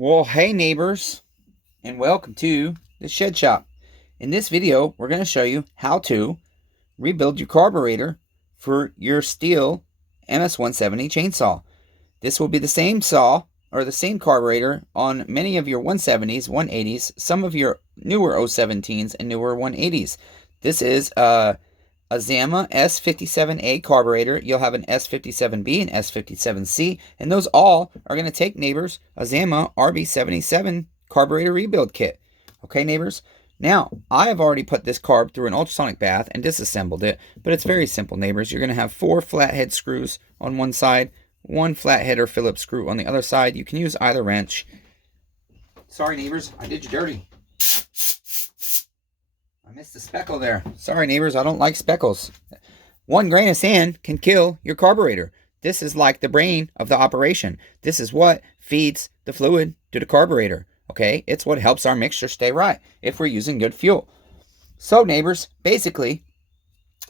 Well, hey neighbors, and welcome to the Shed Shop. In this video, we're going to show you how to rebuild your carburetor for your STIHL MS170 chainsaw. This will be the same saw, or the same carburetor, on many of your 170s, 180s, some of your newer 017s, and newer 180s. This is a Zama S57A carburetor. You'll have an S57B and S57C, and those all are going to take, neighbors, a Zama RB77 carburetor rebuild kit. Okay, neighbors? Now, I have already put this carb through an ultrasonic bath and disassembled it, but it's very simple, neighbors. You're going to have 4 flathead screws on one side, 1 flathead or Phillips screw on the other side. You can use either wrench. Sorry, neighbors, I did you dirty. I missed the speckle there. Sorry, neighbors, I don't like speckles. 1 grain of sand can kill your carburetor. This is like the brain of the operation. This is what feeds the fluid to the carburetor. Okay, it's what helps our mixture stay right if we're using good fuel. So, neighbors, basically,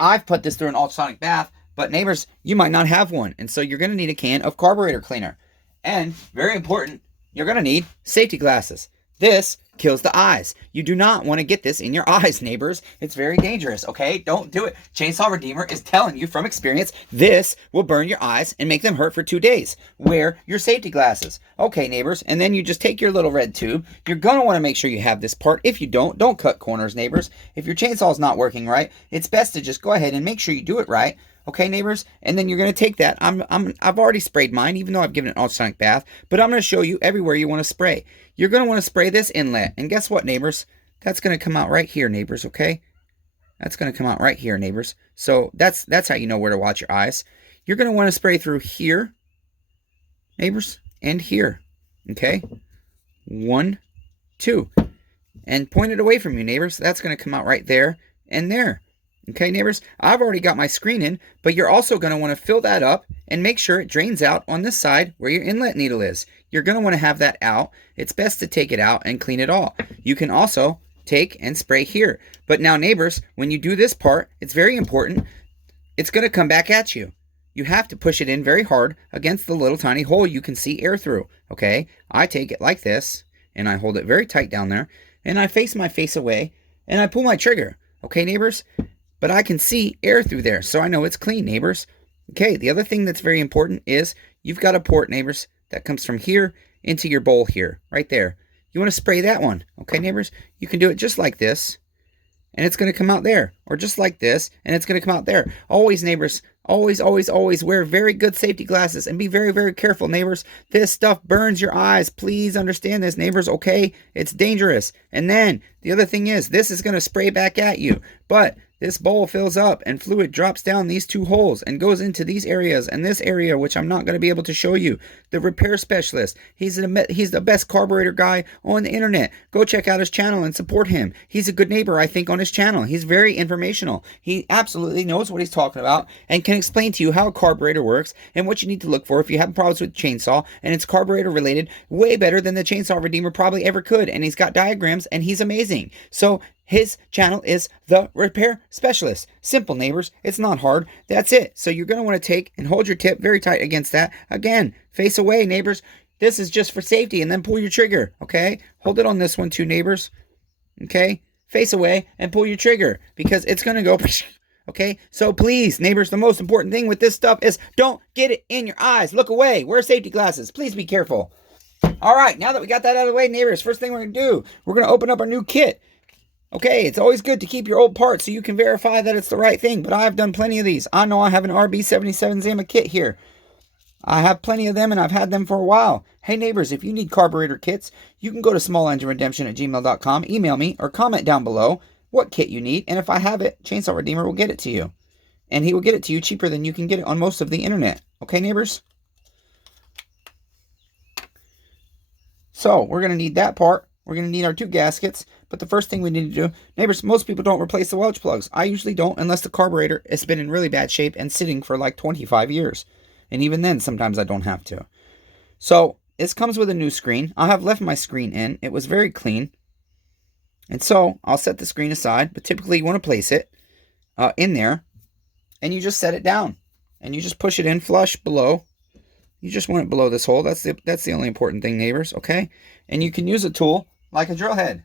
I've put this through an ultrasonic bath, but neighbors, you might not have one, and so you're going to need a can of carburetor cleaner. And, very important, you're going to need safety glasses. This kills the eyes. You do not want to get this in your eyes, neighbors. It's very dangerous, okay? Don't do it. Chainsaw Redeemer is telling you from experience, this will burn your eyes and make them hurt for 2 days. Wear your safety glasses. Okay, neighbors, and then you just take your little red tube. You're going to want to make sure you have this part. If you don't cut corners, neighbors. If your chainsaw is not working right, it's best to just go ahead and make sure you do it right. Okay, neighbors? And then you're going to take that. I've already sprayed mine, even though I've given it an ultrasonic bath, but I'm going to show you everywhere you want to spray. You're going to want to spray this inlet. And guess what, neighbors? That's going to come out right here, neighbors, okay? That's going to come out right here, neighbors. So that's how you know where to watch your eyes. You're going to want to spray through here, neighbors, and here, okay? 1, 2. And point it away from you, neighbors. That's going to come out right there and there. Okay, neighbors, I've already got my screen in, but you're also going to want to fill that up and make sure it drains out on this side where your inlet needle is. You're going to want to have that out. It's best to take it out and clean it all. You can also take and spray here. But now, neighbors, when you do this part, it's very important. It's going to come back at you. You have to push it in very hard against the little tiny hole you can see air through. Okay, I take it like this, and I hold it very tight down there, and I face my face away, and I pull my trigger. Okay, neighbors? But I can see air through there, so I know it's clean, neighbors. Okay, the other thing that's very important is you've got a port, neighbors, that comes from here into your bowl here, right there. You want to spray that one, okay, neighbors? You can do it just like this, and it's going to come out there, or just like this, and it's going to come out there. Always, neighbors, always wear very good safety glasses and be very, very careful, neighbors. This stuff burns your eyes. Please understand this, neighbors, okay? It's dangerous. And then the other thing is this is going to spray back at you, but this bowl fills up and fluid drops down these 2 holes and goes into these areas and this area, which I'm not going to be able to show you. The repair specialist, he's the best carburetor guy on the internet. Go check out his channel and support him. He's a good neighbor, I think, on his channel. He's very informational. He absolutely knows what he's talking about and can explain to you how a carburetor works and what you need to look for if you have problems with chainsaw, and it's carburetor related way better than the Chainsaw Redeemer probably ever could. And he's got diagrams and he's amazing. So his channel is the repair specialist. Simple, neighbors. It's not hard. That's it. So you're going to want to take and hold your tip very tight against that. Again, face away, neighbors. This is just for safety, and then pull your trigger, okay? Hold it on this one too, neighbors. Okay? Face away and pull your trigger because it's going to go, okay? So please, neighbors, the most important thing with this stuff is don't get it in your eyes. Look away. Wear safety glasses. Please be careful. All right, now that we got that out of the way, neighbors, first thing we're going to do, we're going to open up our new kit. Okay, it's always good to keep your old parts so you can verify that it's the right thing, but I've done plenty of these. I know I have an RB57 Zama kit here. I have plenty of them, and I've had them for a while. Hey, neighbors, if you need carburetor kits, you can go to smallengineredemption@gmail.com, email me, or comment down below what kit you need, and if I have it, Chainsaw Redeemer will get it to you. And he will get it to you cheaper than you can get it on most of the internet. Okay, neighbors? So, we're going to need that part. We're going to need our 2 gaskets, but the first thing we need to do, neighbors, most people don't replace the Welch plugs. I usually don't unless the carburetor has been in really bad shape and sitting for like 25 years. And even then, sometimes I don't have to. So, this comes with a new screen. I have left my screen in. It was very clean. And so, I'll set the screen aside, but typically you want to place it in there, and you just set it down. And you just push it in flush below, You just want it below this hole. That's the only important thing, neighbors, okay? And you can use a tool like a drill head.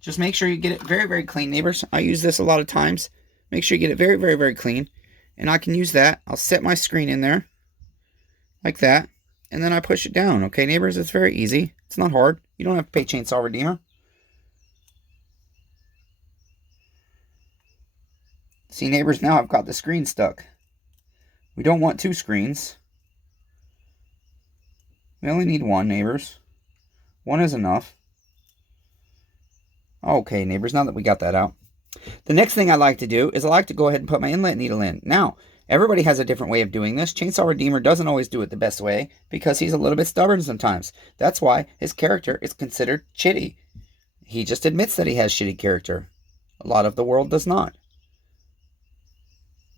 Just make sure you get it very, very clean, neighbors. I use this a lot of times. Make sure you get it very, very, very clean. And I can use that. I'll set my screen in there like that. And then I push it down, okay, neighbors? It's very easy. It's not hard. You don't have to pay Chainsaw Redeemer. See, neighbors, now I've got the screen stuck. We don't want two screens. We only need one, neighbors. One is enough. Okay, neighbors, now that we got that out. The next thing I like to do is I like to go ahead and put my inlet needle in. Now, everybody has a different way of doing this. Chainsaw Redeemer doesn't always do it the best way because he's a little bit stubborn sometimes. That's why his character is considered shitty. He just admits that he has shitty character. A lot of the world does not.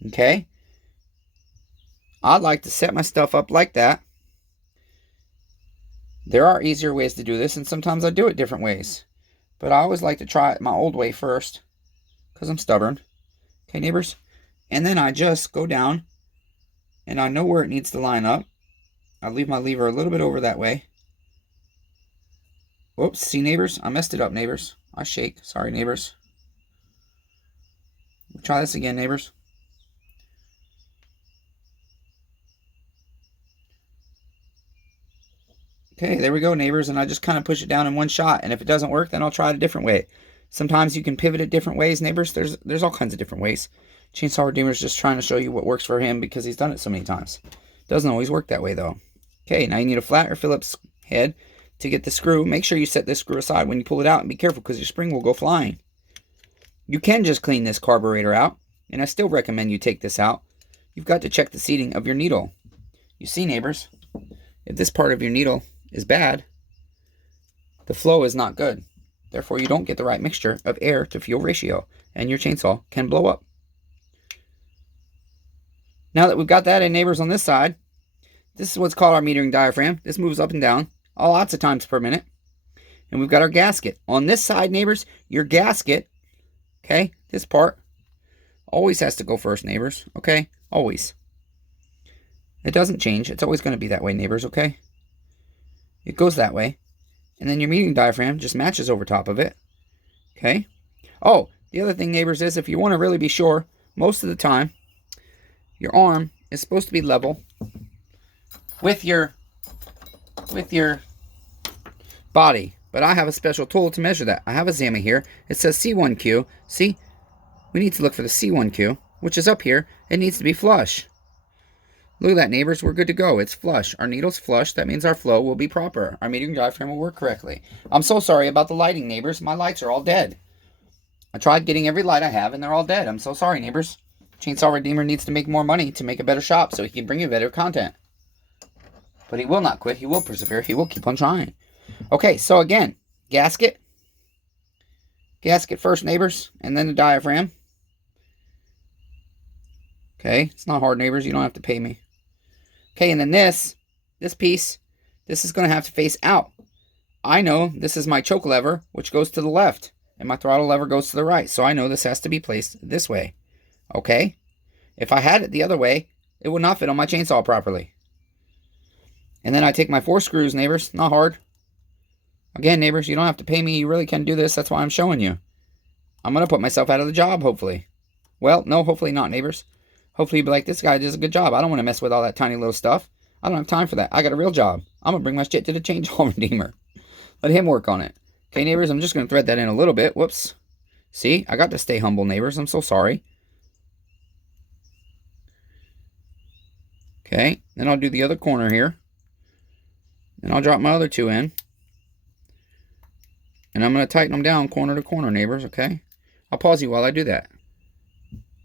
Okay? I'd like to set my stuff up like that. There are easier ways to do this, and sometimes I do it different ways. But I always like to try it my old way first, because I'm stubborn. Okay, neighbors? And then I just go down, and I know where it needs to line up. I leave my lever a little bit over that way. Whoops, see, neighbors? I messed it up, neighbors. I shake. Sorry, neighbors. We'll try this again, neighbors. Okay, there we go, neighbors, and I just kind of push it down in one shot, and if it doesn't work, then I'll try it a different way. Sometimes you can pivot it different ways, neighbors. There's all kinds of different ways. Chainsaw Redeemer is just trying to show you what works for him because he's done it so many times. Doesn't always work that way, though. Okay, now you need a flat or Phillips head to get the screw. Make sure you set this screw aside when you pull it out, and be careful because your spring will go flying. You can just clean this carburetor out, and I still recommend you take this out. You've got to check the seating of your needle. You see, neighbors, if this part of your needle is bad, the flow is not good. Therefore, you don't get the right mixture of air to fuel ratio, and your chainsaw can blow up. Now that we've got that in, neighbors, on this side, this is what's called our metering diaphragm. This moves up and down lots of times per minute. And we've got our gasket. On this side, neighbors, your gasket, okay, this part, always has to go first, neighbors, okay? Always. It doesn't change. It's always going to be that way, neighbors, okay? It goes that way. And then your metering diaphragm just matches over top of it. Okay? Oh, the other thing, neighbors, is if you want to really be sure, most of the time, your arm is supposed to be level with your body. But I have a special tool to measure that. I have a Zama here. It says C1Q. See? We need to look for the C1Q, which is up here. It needs to be flush. Look at that, neighbors. We're good to go. It's flush. Our needle's flush. That means our flow will be proper. Our metering diaphragm will work correctly. I'm so sorry about the lighting, neighbors. My lights are all dead. I tried getting every light I have, and they're all dead. I'm so sorry, neighbors. Chainsaw Redeemer needs to make more money to make a better shop so he can bring you better content. But he will not quit. He will persevere. He will keep on trying. Okay, so again, gasket. Gasket first, neighbors, and then the diaphragm. Okay, it's not hard, neighbors. You don't have to pay me. Okay, and then this piece, this is going to have to face out. I know this is my choke lever, which goes to the left, and my throttle lever goes to the right. So I know this has to be placed this way. Okay? If I had it the other way, it would not fit on my chainsaw properly. And then I take my 4 screws, neighbors. Not hard. Again, neighbors, you don't have to pay me. You really can do this. That's why I'm showing you. I'm going to put myself out of the job, hopefully. Well, no, hopefully not, neighbors. Hopefully you'll be like, this guy does a good job. I don't want to mess with all that tiny little stuff. I don't have time for that. I got a real job. I'm going to bring my shit to the Chainsaw Redeemer. Let him work on it. Okay, neighbors, I'm just going to thread that in a little bit. Whoops. See, I got to stay humble, neighbors. I'm so sorry. Okay, then I'll do the other corner here. And I'll drop my other 2 in. And I'm going to tighten them down corner to corner, neighbors, okay? I'll pause you while I do that.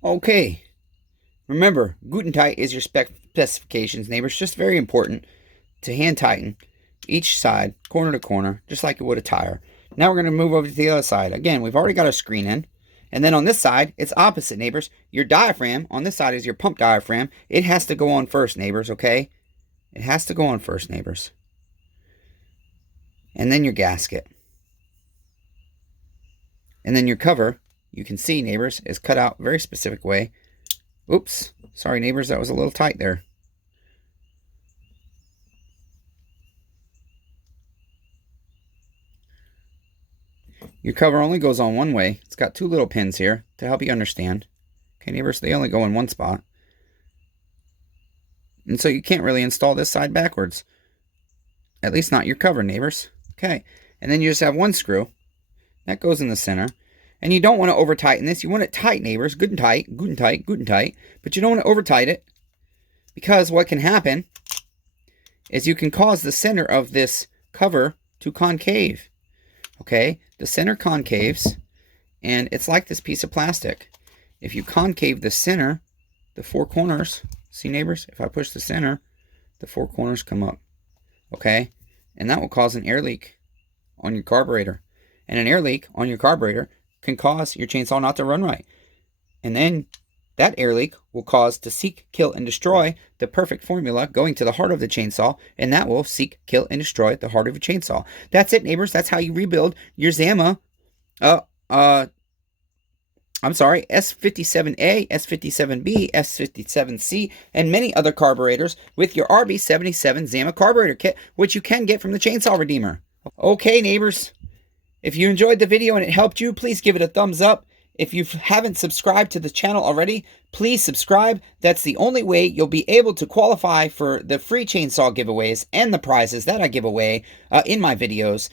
Okay. Remember, Guten tight is your specifications, neighbors. Just very important to hand tighten each side, corner to corner, just like you would a tire. Now we're going to move over to the other side. Again, we've already got our screen in. And then on this side, it's opposite, neighbors. Your diaphragm, on this side is your pump diaphragm. It has to go on first, neighbors, okay? It has to go on first, neighbors. And then your gasket. And then your cover, you can see, neighbors, is cut out a very specific way. Oops. Sorry, neighbors, that was a little tight there. Your cover only goes on one way. It's got two little pins here to help you understand. Okay, neighbors, they only go in one spot. And so you can't really install this side backwards. At least not your cover, neighbors. Okay, and then you just have one screw. That goes in the center. And you don't want to over tighten this. You want it tight, neighbors. Good and tight, good and tight, good and tight. But you don't want to over tight it. Because what can happen is you can cause the center of this cover to concave. Okay, the center concaves. And it's like this piece of plastic. If you concave the center, the four corners, see neighbors, if I push the center, the four corners come up. Okay, and that will cause an air leak on your carburetor. And an air leak on your carburetor can cause your chainsaw not to run right. And then that air leak will cause to seek, kill, and destroy the perfect formula going to the heart of the chainsaw, and that will seek, kill, and destroy the heart of your chainsaw. That's it, neighbors. That's how you rebuild your Zama S57A, S57B, S57C, and many other carburetors with your RB77 Zama carburetor kit, which you can get from the Chainsaw Redeemer. Okay, neighbors, if you enjoyed the video and it helped you, please give it a thumbs up. If you haven't subscribed to the channel already, please subscribe. That's the only way you'll be able to qualify for the free chainsaw giveaways and the prizes that I give away in my videos.